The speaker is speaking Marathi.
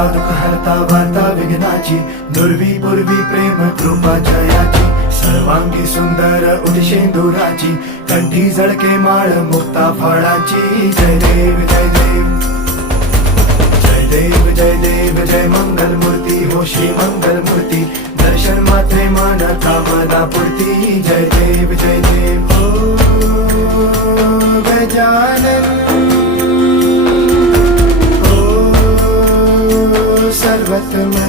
हरता दुःख हरता वार्ता विघ्नाची, दुर्वी पूर्वी प्रेम कृपा जयाची, सर्वांगी सुंदर उदिशेंदुराची, कंठी झळके माळ मुक्ता फळाची. जय देव जय देव जय देव जय देव जय मंगल मूर्ती हो श्री मंगल मूर्ती, दर्शन मात्रे मन कामना पूर्ती. जय देव जय देव हो गजानन हो सर्वतमन.